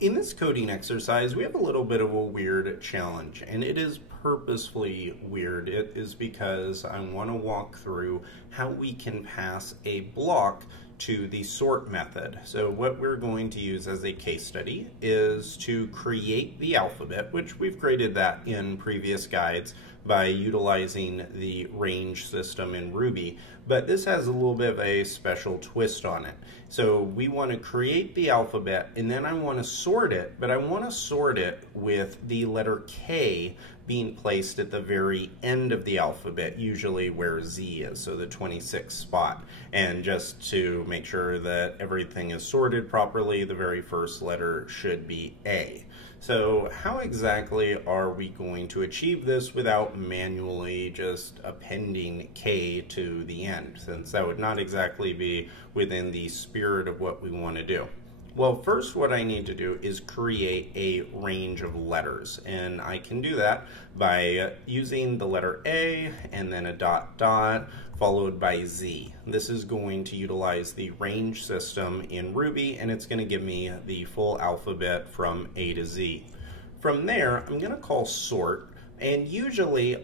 In this coding exercise, we have a little bit of a weird challenge, and it is purposefully weird. It is because I want to walk through how we can pass a block to the sort method. So what we're going to use as a case study is to create the alphabet, which we've created that in previous guides by utilizing the range system in Ruby, but this has a little bit of a special twist on it. So we want to create the alphabet and then I want to sort it, but I want to sort it with the letter K being placed at the very end of the alphabet, usually where Z is, so the 26th spot. And just to make sure that everything is sorted properly, the very first letter should be A. So how exactly are we going to achieve this without manually just appending K to the end, since that would not exactly be within the spirit of what we want to do? Well, first what I need to do is create a range of letters, and I can do that by using the letter A and then a dot dot followed by Z. This is going to utilize the range system in Ruby, and it's going to give me the full alphabet from A to Z. From there, I'm going to call sort. And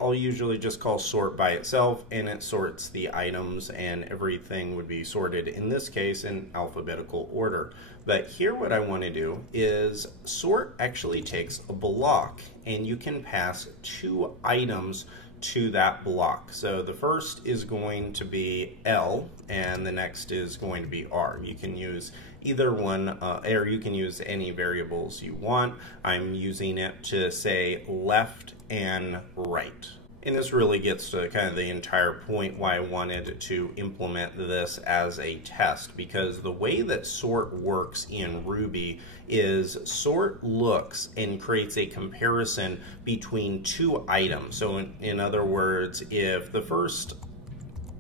I'll just call sort by itself, and it sorts the items, and everything would be sorted, in this case, in alphabetical order. But here what I want to do is sort actually takes a block, and you can pass two items to that block. So the first is going to be L, and the next is going to be R. You can use either one, or you can use any variables you want. I'm using it to say left and right. And this really gets to kind of the entire point why I wanted to implement this as a test, because the way that sort works in Ruby is sort looks and creates a comparison between two items. So in other words, if the first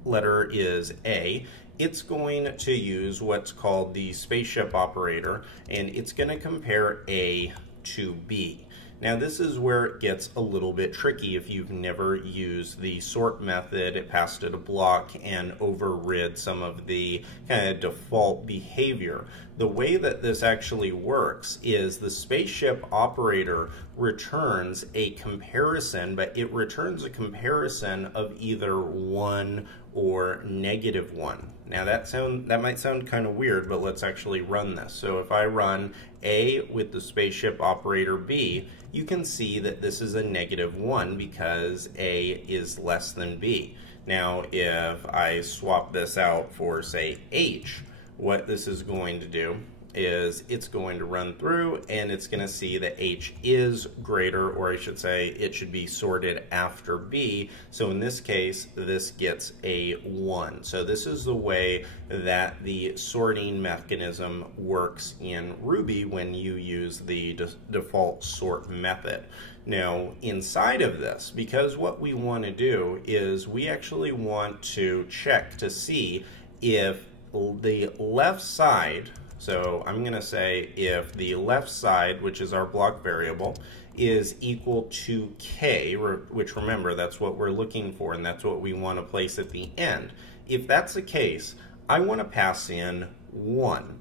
letter is A, it's going to use what's called the spaceship operator, and it's going to compare A to B. Now this is where it gets a little bit tricky if you've never used the sort method. It passed it a block and overrid some of the kind of default behavior. The way that this actually works is the spaceship operator returns a comparison, but it returns a comparison of either 1 or -1. Now that might sound kind of weird, but let's actually run this. So if I run A with the spaceship operator B, you can see that this is a -1 because A is less than B. Now if I swap this out for, say, H, what this is going to do is it's going to run through and it's going to see that H is greater, or I should say it should be sorted after B. So in this case, this gets a 1. So this is the way that the sorting mechanism works in Ruby when you use the default sort method. Now inside of this, because what we want to do is we actually want to check to see if the left side, so I'm going to say if the left side, which is our block variable, is equal to K, which remember, that's what we're looking for, and that's what we want to place at the end. If that's the case, I want to pass in 1.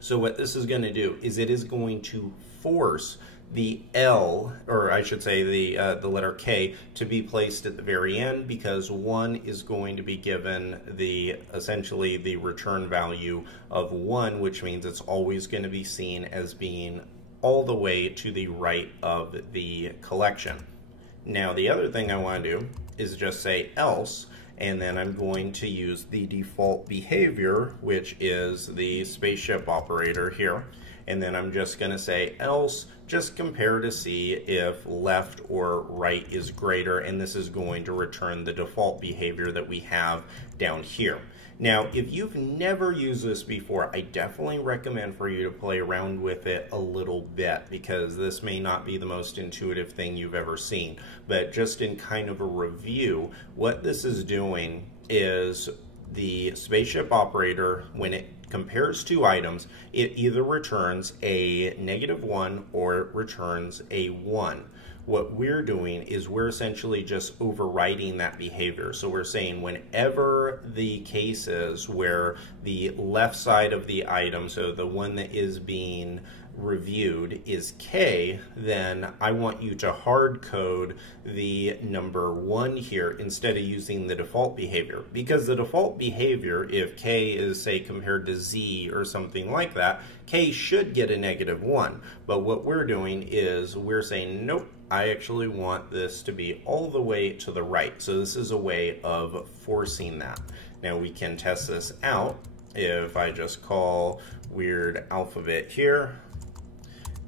So what this is going to do is it is going to force the L, or I should say the letter K, to be placed at the very end, because 1 is going to be given essentially the return value of 1, which means it's always going to be seen as being all the way to the right of the collection. Now the other thing I want to do is just say else, and then I'm going to use the default behavior, which is the spaceship operator here. And then I'm just going to say else, just compare to see if left or right is greater, and this is going to return the default behavior that we have down here. Now, if you've never used this before, I definitely recommend for you to play around with it a little bit, because this may not be the most intuitive thing you've ever seen. But just in kind of a review, what this is doing is the spaceship operator, when it compares two items, it either returns a -1 or it returns a 1. What we're doing is we're essentially just overriding that behavior. So we're saying whenever the case is where the left side of the item, so the one that is being reviewed is K, then I want you to hard code the number 1 here instead of using the default behavior. Because the default behavior, if K is, say, compared to Z or something like that, K should get a -1. But what we're doing is we're saying, nope, I actually want this to be all the way to the right. So this is a way of forcing that. Now we can test this out. If I just call weird alphabet here,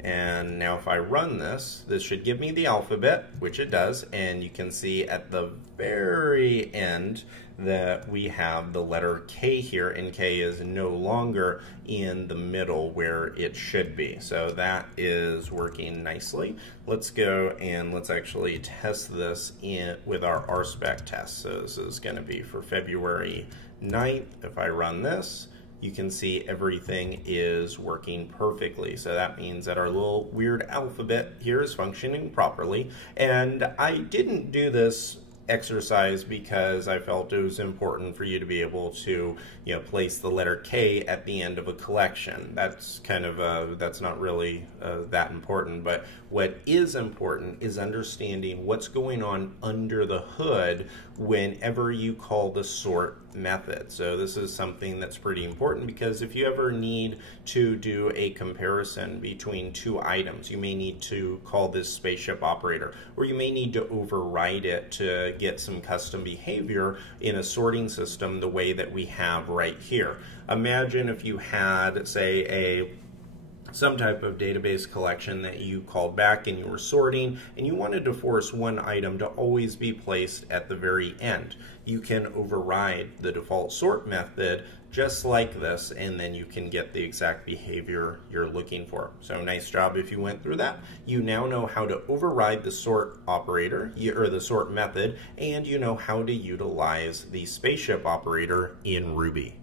and now if I run this, this should give me the alphabet, which it does, and you can see at the very end that we have the letter K here, and K is no longer in the middle where it should be. So that is working nicely. Let's go and let's actually test this with our RSpec test. So this is going to be for February 9th. If I run this, you can see everything is working perfectly. So that means that our little weird alphabet here is functioning properly. And I didn't do this exercise because I felt it was important for you to be able to, place the letter K at the end of a collection. That's kind of that's not really that important. But what is important is understanding what's going on under the hood whenever you call the sort method. So this is something that's pretty important, because if you ever need to do a comparison between 2 items, you may need to call this spaceship operator, or you may need to override it to get some custom behavior in a sorting system the way that we have right here. Imagine if you had, say, some type of database collection that you called back and you were sorting, and you wanted to force one item to always be placed at the very end. You can override the default sort method just like this, and then you can get the exact behavior you're looking for. So nice job if you went through that. You now know how to override the sort operator, or the sort method, and you know how to utilize the spaceship operator in Ruby.